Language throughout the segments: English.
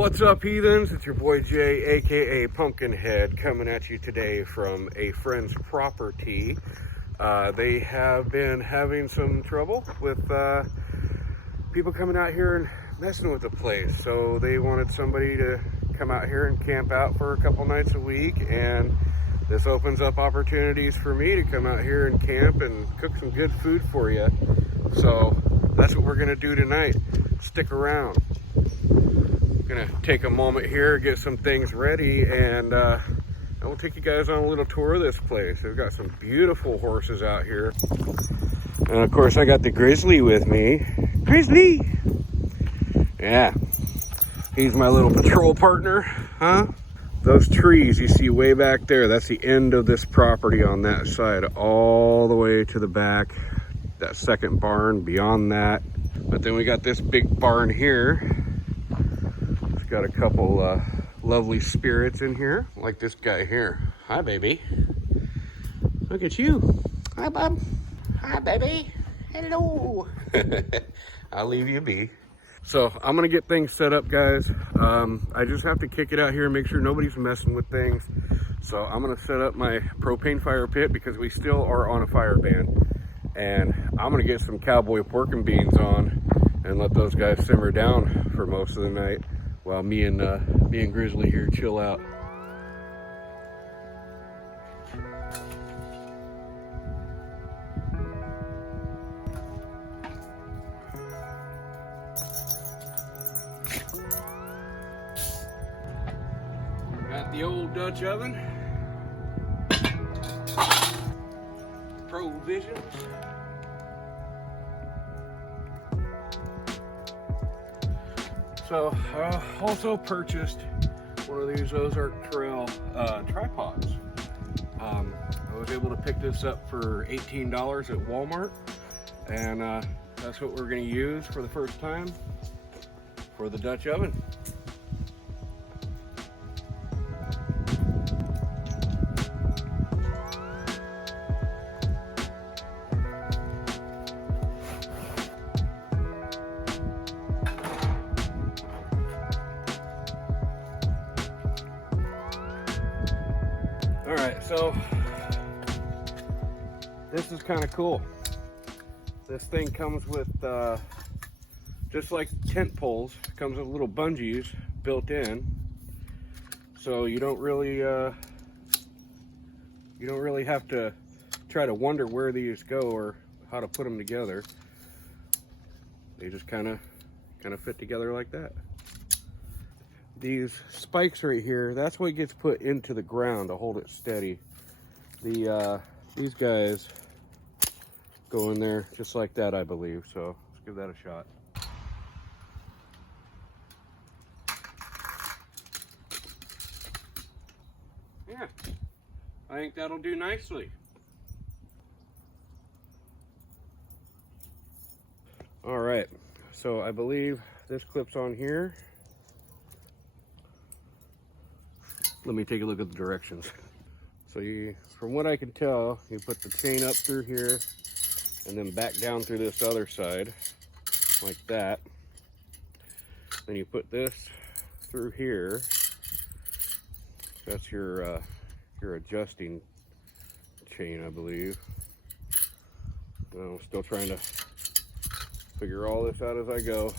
What's up, heathens? It's your boy Jay, aka Pumpkinhead, coming at you today from a friend's property. They have been having some trouble with people coming out here and messing with the place. So they wanted somebody to come out here and camp out for a couple nights a week, and this opens up opportunities for me to come out here and camp and cook some good food for you. So that's what we're gonna do tonight. Stick around. Gonna take a moment here, get some things ready, and I will take you guys on a little tour of this place. They've got some beautiful horses out here, and of course I got the grizzly with me. Grizzly, yeah, he's my little patrol partner, huh? Those trees you see way back there, that's the end of this property on that side, all the way to the back. That second barn beyond that, but then we got this big barn here. Got a couple lovely spirits in here, like this guy here. Hi, baby. Look at you. Hi, Bob. Hi, baby. Hello. I'll leave you be. So I'm gonna get things set up, guys. I just have to kick it out here and make sure nobody's messing with things. So I'm gonna set up my propane fire pit because we still are on a fire ban. And I'm gonna get some cowboy pork and beans on and let those guys simmer down for most of the night, while me and Grizzly here chill out. Got the old Dutch oven. Provisions. So I also purchased one of these Ozark Trail tripods. I was able to pick this up for $18 at Walmart, and that's what we're going to use for the first time for the Dutch oven. All right, so this is kind of cool. This thing comes with, just like tent poles, comes with little bungees built in. So you don't really have to try to wonder where these go or how to put them together. They just kind of fit together like that. These spikes right here, that's what gets put into the ground to hold it steady. These guys go in there just like that, I believe. So let's give that a shot. Yeah, I think that'll do nicely. All right, so I believe this clips on here. Let me take a look at the directions. So from what I can tell, you put the chain up through here and then back down through this other side like that. Then you put this through here. That's your adjusting chain, I believe. I'm still trying to figure all this out as I go,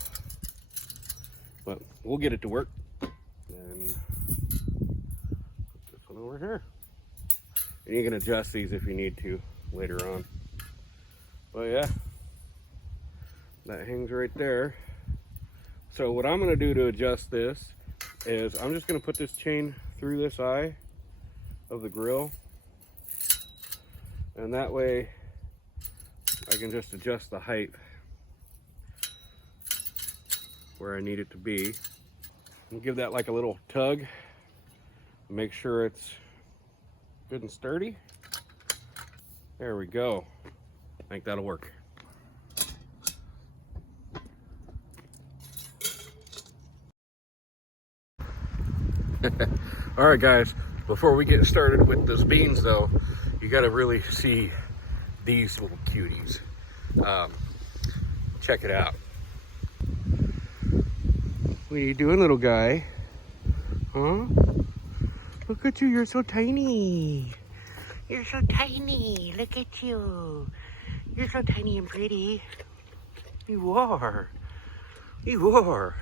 but we'll get it to work. And over here, and you can adjust these if you need to later on. But yeah, that hangs right there. So what I'm going to do to adjust this is I'm just going to put this chain through this eye of the grill, and that way I can just adjust the height where I need it to be, and give that like a little tug. Make sure it's good and sturdy. There we go. I think that'll work. All right, guys, before we get started with those beans though, you got to really see these little cuties. Check it out. What are you doing, little guy? Huh? Look at you, you're so tiny. You're so tiny. Look at you. You're so tiny and pretty. You are. You are.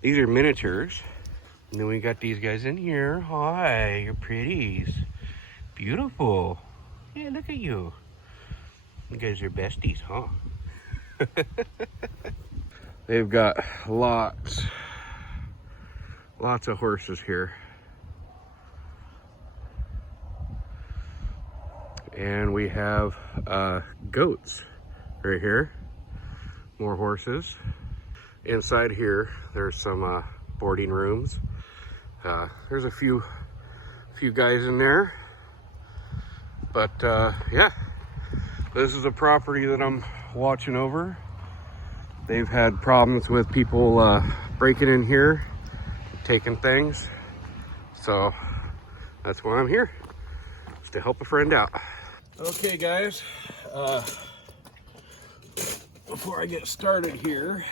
These are miniatures. And then we got these guys in here. Hi, you're pretties. Beautiful. Yeah, look at you. You guys are besties, huh? They've got lots of horses here. And we have goats right here. More horses. Inside here, there's some boarding rooms. There's a few guys in there. But yeah, this is a property that I'm watching over. They've had problems with people breaking in here, taking things. So that's why I'm here, is to help a friend out. Okay guys, before I get started here,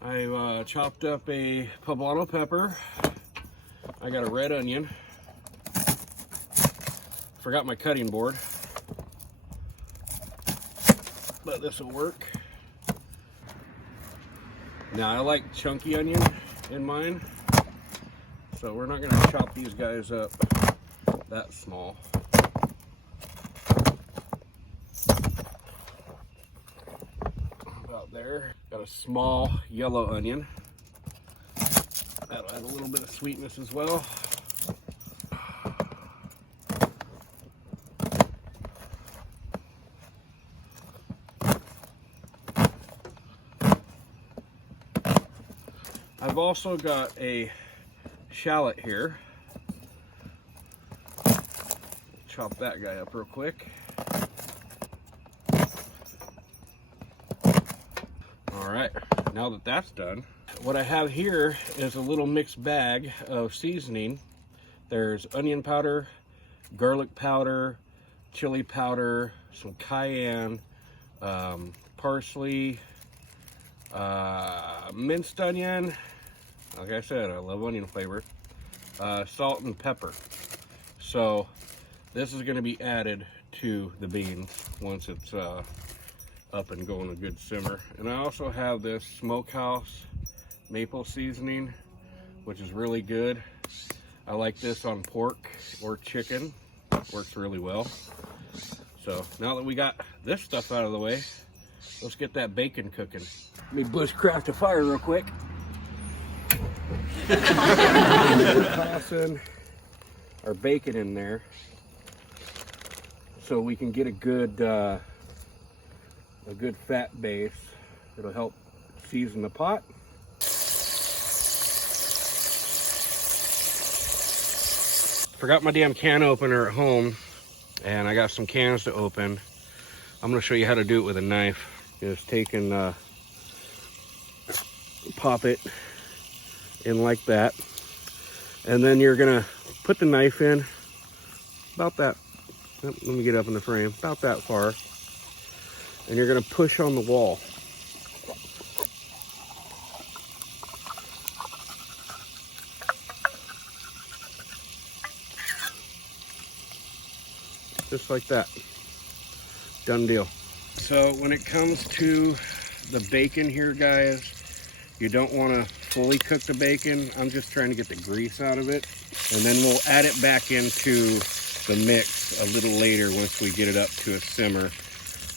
I've chopped up a poblano pepper. I got a red onion. Forgot my cutting board, but this will work. Now I like chunky onion in mine, so we're not going to chop these guys up that small. About there. Got a small yellow onion. That'll have a little bit of sweetness as well. I've also got a shallot here. Chop that guy up real quick. All right, now that that's done, what I have here is a little mixed bag of seasoning. There's onion powder, garlic powder, chili powder, some cayenne, parsley, minced onion. Like I said, I love onion flavor. Salt and pepper. So this is going to be added to the beans once it's up and going a good simmer. And I also have this smokehouse maple seasoning, which is really good. I like this on pork or chicken. Works really well. So now that we got this stuff out of the way, let's get that bacon cooking. Let me bushcraft a fire real quick. We're tossing our bacon in there so we can get a good fat base. It'll help season the pot. Forgot my damn can opener at home, and I got some cans to open. I'm going to show you how to do it with a knife. Just take and pop it in like that, and then you're gonna put the knife in about that. Let me get up in the frame, about that far, and you're gonna push on the wall. Just like that. Done deal. So when it comes to the bacon here, guys, you don't want to fully cook the bacon. I'm just trying to get the grease out of it. And then we'll add it back into the mix a little later once we get it up to a simmer.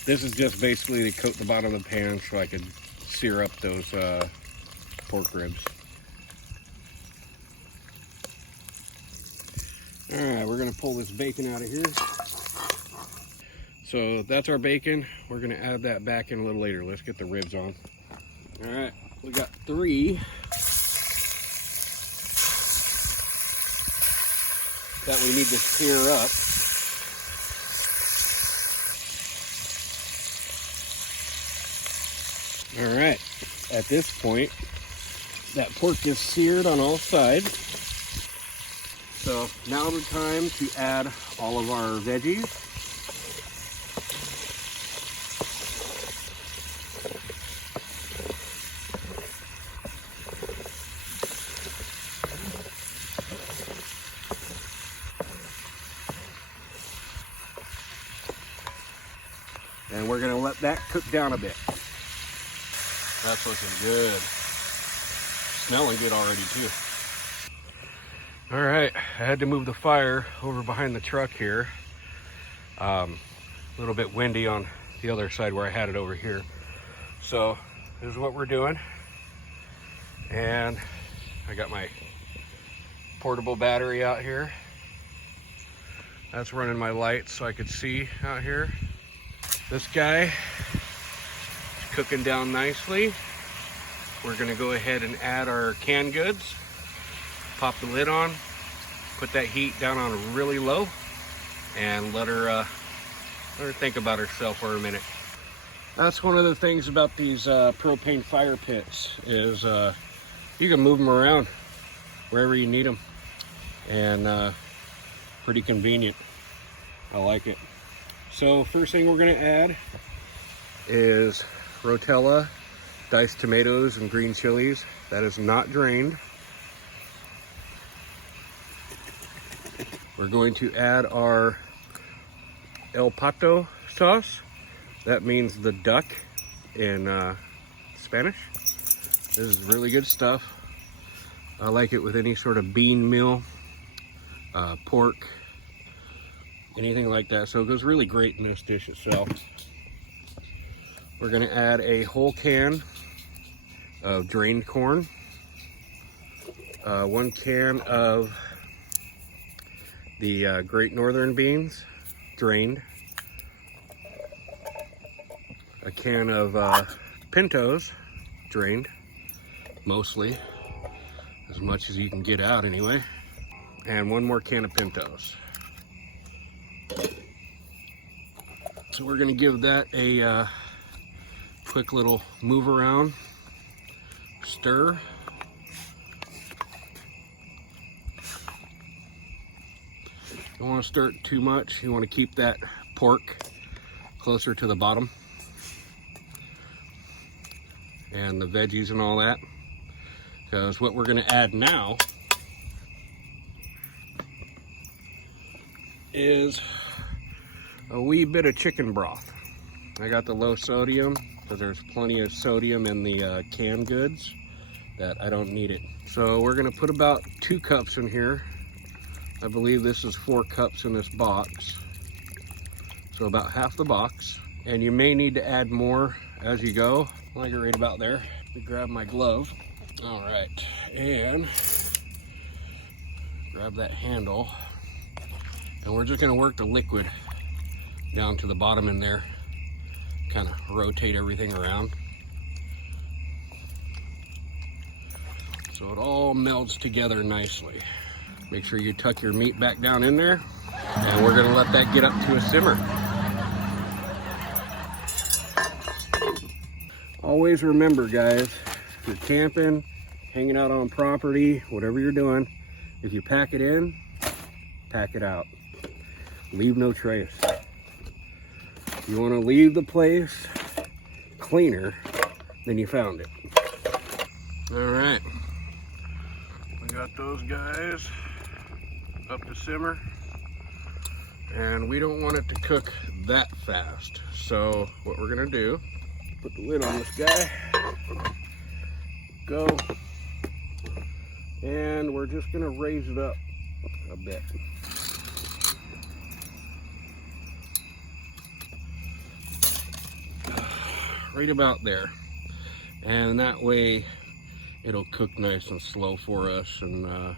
This is just basically to coat the bottom of the pan so I could sear up those pork ribs. All right, we're gonna pull this bacon out of here. So that's our bacon. We're gonna add that back in a little later. Let's get the ribs on. All right, we got 3 that we need to sear up. All right, at this point, that pork is seared on all sides. So now the time to add all of our veggies. And we're gonna let that cook down a bit. That's looking good. Smelling good already too. All right, I had to move the fire over behind the truck here. A little bit windy on the other side where I had it over here. So this is what we're doing. And I got my portable battery out here. That's running my lights so I could see out here. This guy is cooking down nicely. We're gonna go ahead and add our canned goods. Pop the lid on, put that heat down on really low, and let her think about herself for a minute. That's one of the things about these propane fire pits is you can move them around wherever you need them, and pretty convenient. I like it. So first thing we're gonna add is rotella, diced tomatoes, and green chilies. That is not drained. We're going to add our El Pato sauce. That means the duck in Spanish. This is really good stuff. I like it with any sort of bean meal, pork, anything like that. So it goes really great in this dish itself. We're gonna add a whole can of drained corn, 1 can of the Great Northern beans, drained, a can of pintos, drained, mostly, as much as you can get out anyway, and 1 more can of pintos. So we're gonna give that a quick little move around, stir. Don't want to stir it too much. You want to keep that pork closer to the bottom, and the veggies and all that, because what we're going to add now is a wee bit of chicken broth. I got the low sodium because there's plenty of sodium in the canned goods that I don't need it. So we're going to put about 2 cups in here. I believe this is 4 cups in this box, so about half the box. And you may need to add more as you go, like right about there. Let me grab my glove. All right, and grab that handle, and we're just gonna work the liquid down to the bottom in there, kind of rotate everything around so it all melds together nicely. Make sure you tuck your meat back down in there, and we're gonna let that get up to a simmer. Always remember, guys, if you're camping, hanging out on property, whatever you're doing, if you pack it in, pack it out. Leave no trace. You wanna leave the place cleaner than you found it. All right, we got those guys up to simmer, and we don't want it to cook that fast. So what we're gonna do, put the lid on this guy, go, and we're just gonna raise it up a bit. Right about there, and that way it'll cook nice and slow for us, and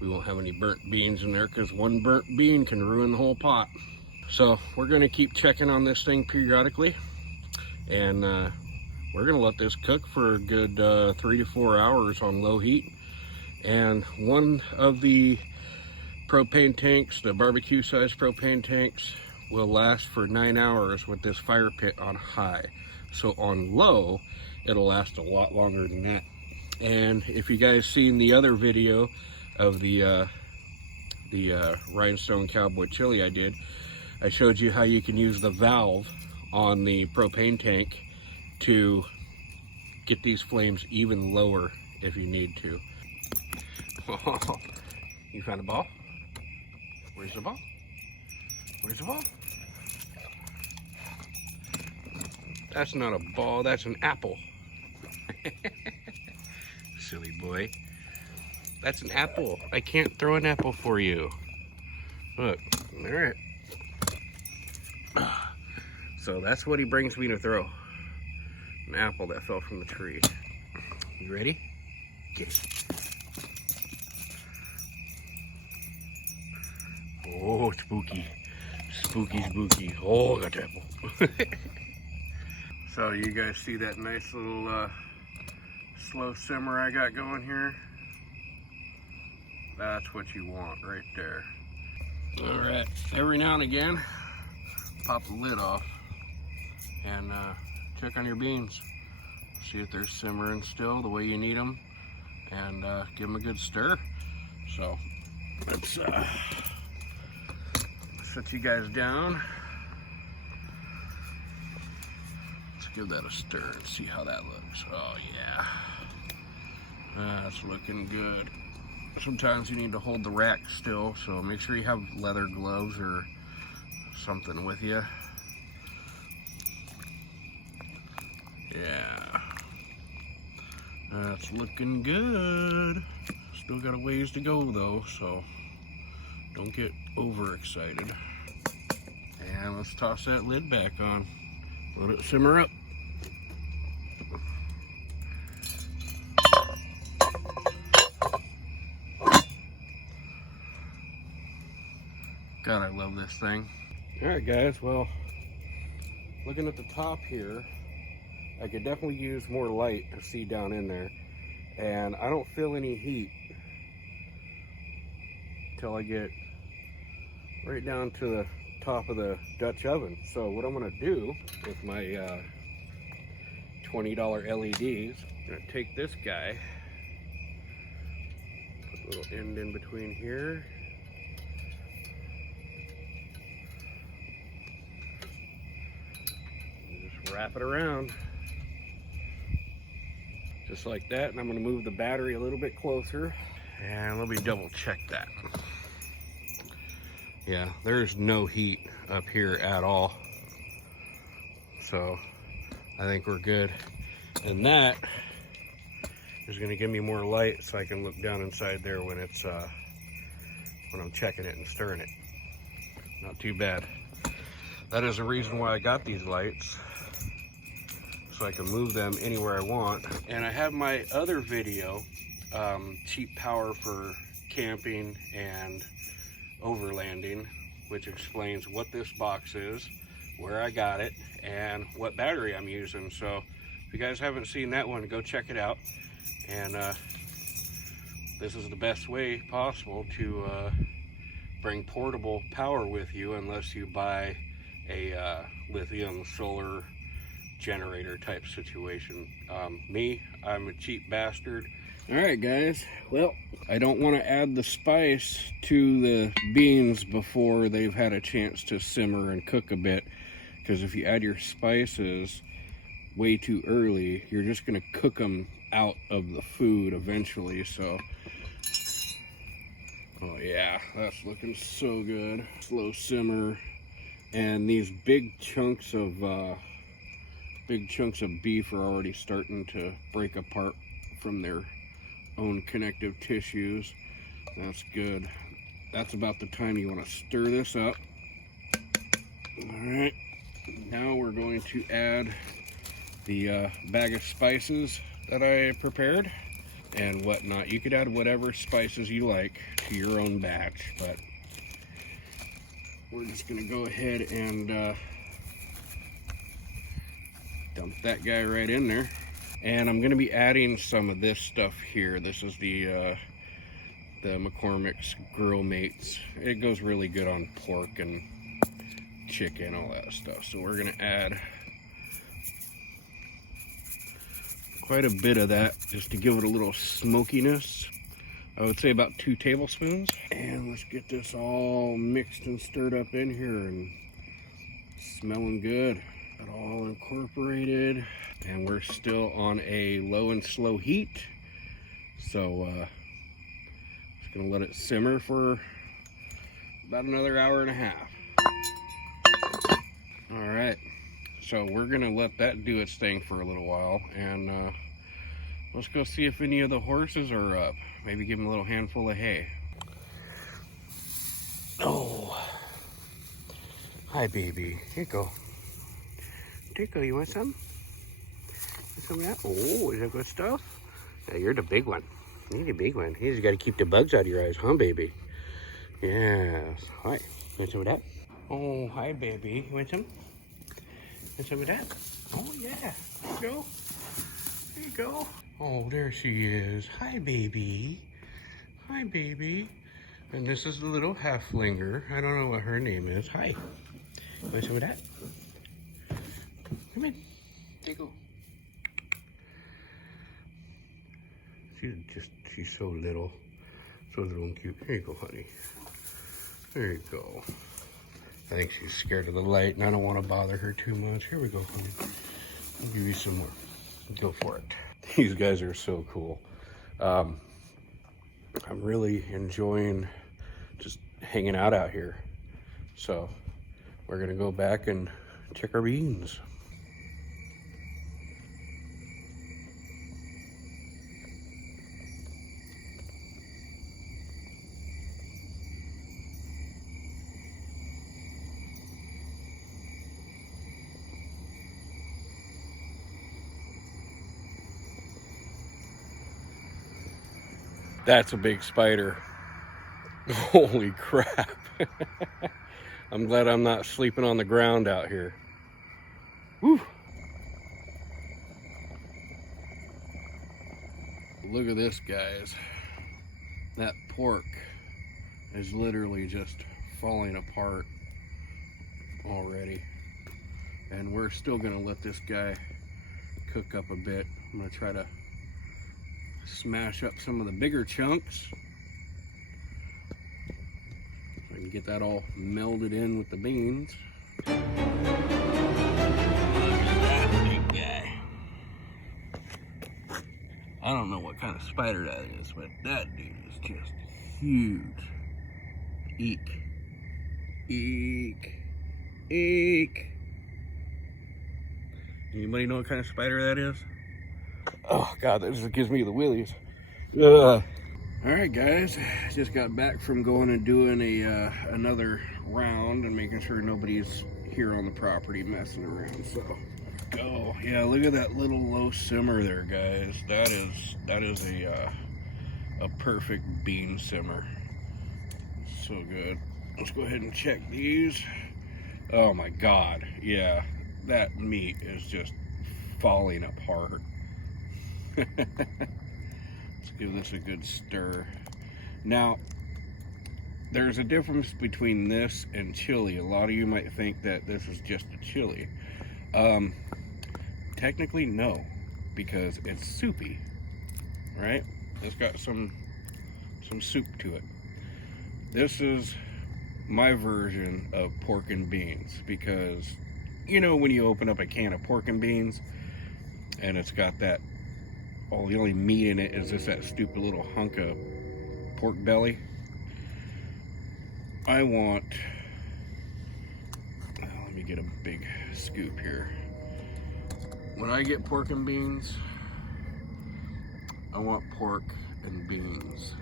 we won't have any burnt beans in there, because 1 burnt bean can ruin the whole pot. So we're going to keep checking on this thing periodically, and we're going to let this cook for a good 3 to 4 hours on low heat. And one of the propane tanks, the barbecue size propane tanks, will last for 9 hours with this fire pit on high. So on low, it'll last a lot longer than that. And if you guys seen the other video of the rhinestone cowboy chili I did, I showed you how you can use the valve on the propane tank to get these flames even lower if you need to. You found a ball? Where's the ball? Where's the ball? That's not a ball, that's an apple. Silly boy. That's an apple. I can't throw an apple for you. Look, all right. So that's what he brings me to throw. An apple that fell from the tree. You ready? Get it. Oh, spooky. Spooky, spooky. Oh, I got the apple. So you guys see that nice little slow simmer I got going here? That's what you want right there. All right, every now and again, pop the lid off and check on your beans. See if they're simmering still the way you need them, and give them a good stir. So let's set you guys down. Let's give that a stir and see how that looks. Oh yeah, that's looking good. Sometimes you need to hold the rack still, so make sure you have leather gloves or something with you. Yeah, that's looking good. Still got a ways to go though, so don't get overexcited. And let's toss that lid back on. Let it simmer up. God, I love this thing. All right, guys, well, looking at the top here, I could definitely use more light to see down in there. And I don't feel any heat till I get right down to the top of the Dutch oven. So what I'm gonna do with my $20 LEDs, I'm gonna take this guy, put a little end in between here. Wrap it around just like that, and I'm going to move the battery a little bit closer, and let me double check that. Yeah, there's no heat up here at all, so I think we're good. And that is going to give me more light so I can look down inside there when it's when I'm checking it and stirring it. Not too bad. That is the reason why I got these lights, so I can move them anywhere I want. And I have my other video, cheap power for camping and overlanding, which explains what this box is, where I got it, and what battery I'm using. So if you guys haven't seen that one, go check it out. And this is the best way possible to bring portable power with you, unless you buy a lithium solar generator type situation. Me, I'm a cheap bastard. All right, guys, well, I don't want to add the spice to the beans before they've had a chance to simmer and cook a bit, because if you add your spices way too early, you're just going to cook them out of the food eventually. So oh yeah, that's looking so good. Slow simmer, and these big chunks of beef are already starting to break apart from their own connective tissues. That's good. That's about the time you want to stir this up. All right, now we're going to add the bag of spices that I prepared and whatnot. You could add whatever spices you like to your own batch, but we're just going to go ahead and dump that guy right in there. And I'm going to be adding some of this stuff here. This is the McCormick's Grill Mates. It goes really good on pork and chicken, all that stuff. So we're going to add quite a bit of that just to give it a little smokiness. I would say about 2 tablespoons. And let's get this all mixed and stirred up in here and smelling good. Got all incorporated, and we're still on a low and slow heat. So just gonna let it simmer for about another hour and a half. All right, So we're gonna let that do its thing for a little while, and let's go see if any of the horses are up. Maybe give them a little handful of hay. Oh, hi baby. Here you go. There you go. You want some? Want some of that? Oh, is that good stuff? Yeah, you're the big one. You're the big one. You just got to keep the bugs out of your eyes, huh, baby? Yes. Hi. Want some of that? Oh, hi, baby. You want some? Want some of that? Oh, yeah. There you go. There you go. Oh, there she is. Hi, baby. Hi, baby. And this is the little halflinger. I don't know what her name is. Hi. Want some of that? Come in. There you go. She's so little and cute. Here you go, honey. There you go. I think she's scared of the light, and I don't want to bother her too much. Here we go, honey. I'll give you some more. Go for it. These guys are so cool. I'm really enjoying just hanging out here. So we're gonna go back and check our beans. That's a big spider. Holy crap. I'm glad I'm not sleeping on the ground out here. Woo. Look at this, guys. That pork is literally just falling apart already. And we're still gonna let this guy cook up a bit. I'm gonna try to smash up some of the bigger chunks. I can get that all melded in with the beans. Look at that big guy. I don't know what kind of spider that is, but that dude is just huge. Eek. Eek. Eek. Anybody know what kind of spider that is? Oh God, that just gives me the willies. Ugh. All right, guys, just got back from going and doing another round and making sure nobody's here on the property messing around. So, oh yeah, look at that little low simmer there, guys. That is a perfect bean simmer. So good. Let's go ahead and check these. Oh my God, yeah, that meat is just falling apart. Let's give this a good stir. Now, there's a difference between this and chili. A lot of you might think that this is just a chili. Technically, no, because it's soupy, right? It's got some soup to it. This is my version of pork and beans, because you know when you open up a can of pork and beans and it's got that, oh, the only meat in it is just that stupid little hunk of pork belly. I want, let me get a big scoop here. When I get pork and beans, I want pork and beans.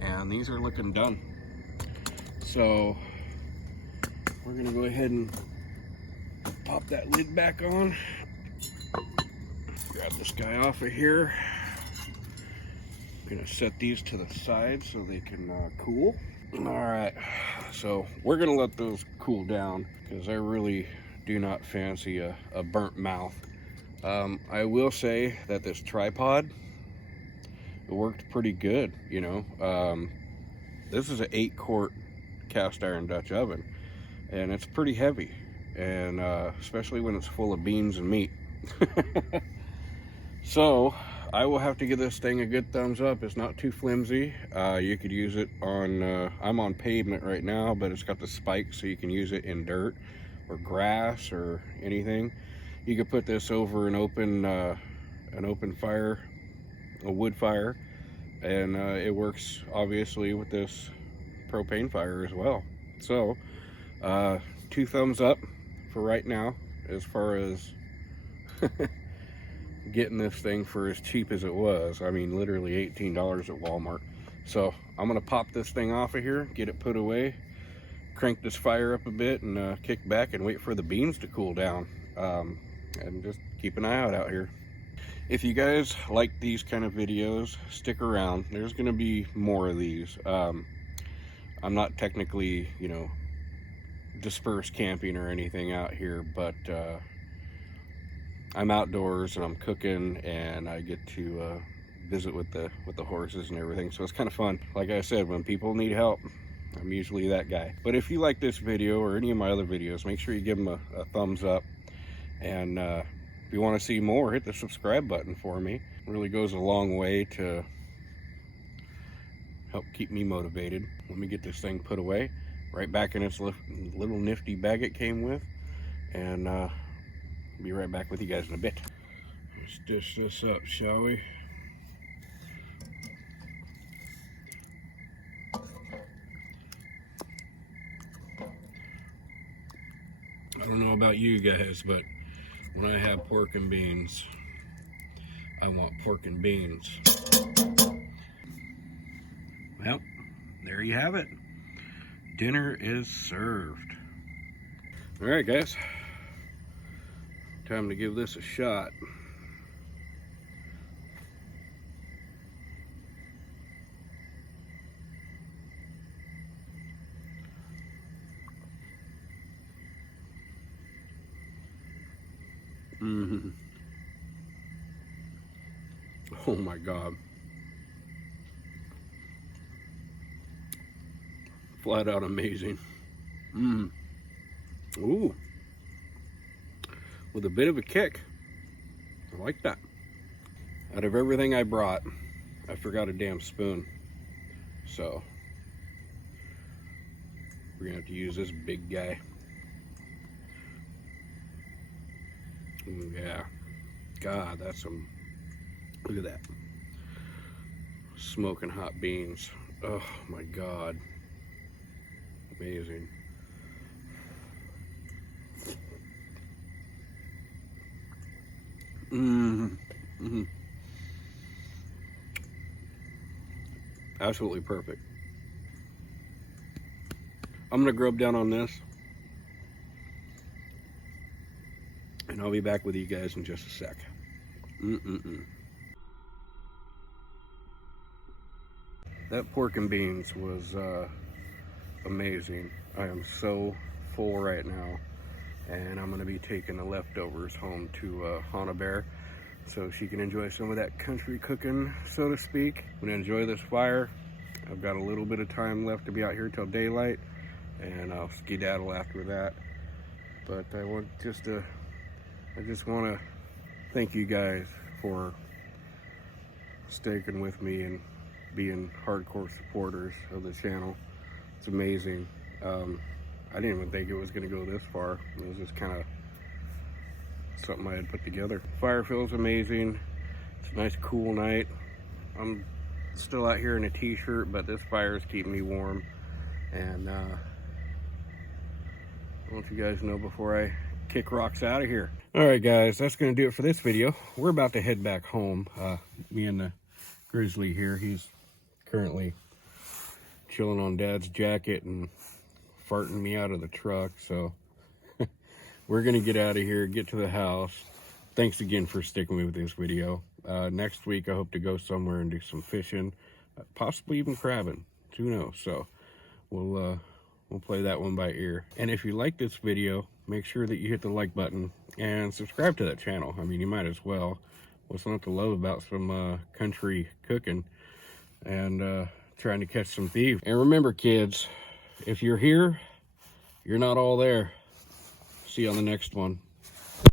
And these are looking done. So we're gonna go ahead and pop that lid back on. Grab this guy off of here. I'm gonna set these to the side so they can cool. All right, so we're gonna let those cool down because I really do not fancy a burnt mouth. I will say that this tripod, it worked pretty good, you know. This is an 8-quart cast iron Dutch oven, and it's pretty heavy, and especially when it's full of beans and meat. So I will have to give this thing a good thumbs up. It's not too flimsy. You could use it on, I'm on pavement right now, but it's got the spikes so you can use it in dirt or grass or anything. You could put this over an open fire, a wood fire, and it works obviously with this propane fire as well. So 2 2 thumbs up for right now as far as getting this thing for as cheap as it was. I mean, literally $18 at Walmart. So I'm gonna pop this thing off of here, get it put away, crank this fire up a bit, and kick back and wait for the beans to cool down, and just keep an eye out here. If you guys like these kind of videos, stick around. There's gonna be more of these. I'm not technically, you know, dispersed camping or anything out here, but I'm outdoors and I'm cooking, and I get to visit with the horses and everything, so it's kind of fun. Like I said, when people need help, I'm usually that guy. But if you like this video or any of my other videos, make sure you give them a thumbs up, and if you want to see more, hit the subscribe button for me. It really goes a long way to help keep me motivated. Let me get this thing put away, right back in its little nifty bag it came with, and be right back with you guys in a bit. Let's dish this up, shall we? I don't know about you guys, but when I have pork and beans, I want pork and beans. Well, there you have it. Dinner is served. All right, guys. Time to give this a shot. Oh my God. Flat out amazing. Ooh. With a bit of a kick. I like that. Out of everything I brought, I forgot a damn spoon. So we're gonna have to use this big guy. Ooh, yeah. God, that's some, look at that. Smoking hot beans. Oh my God. Amazing. Absolutely perfect. I'm gonna grub down on this, and I'll be back with you guys in just a sec. That pork and beans was amazing. I am so full right now, and I'm gonna be taking the leftovers home to Hannah Bear so she can enjoy some of that country cooking, so to speak. I'm gonna enjoy this fire. I've got a little bit of time left to be out here till daylight, and I'll skedaddle after that. But I just want to thank you guys for sticking with me and being hardcore supporters of the channel. It's amazing. I didn't even think it was going to go this far. It was just kind of something I had put together. Fire feels amazing. It's a nice cool night. I'm still out here in a t-shirt, but this fire is keeping me warm, and I want you guys to know before I kick rocks out of here. All right, guys, that's going to do it for this video. We're about to head back home. Me and the grizzly here, he's currently chilling on Dad's jacket and farting me out of the truck, so we're gonna get out of here, get to the house. Thanks again for sticking with this video. Next week I hope to go somewhere and do some fishing, possibly even crabbing, who knows. So we'll play that one by ear. And if you like this video, make sure that you hit the like button and subscribe to that channel. I mean, you might as well. What's not to love about some country cooking and trying to catch some thieves. And remember, kids, if you're here, you're not all there. See you on the next one.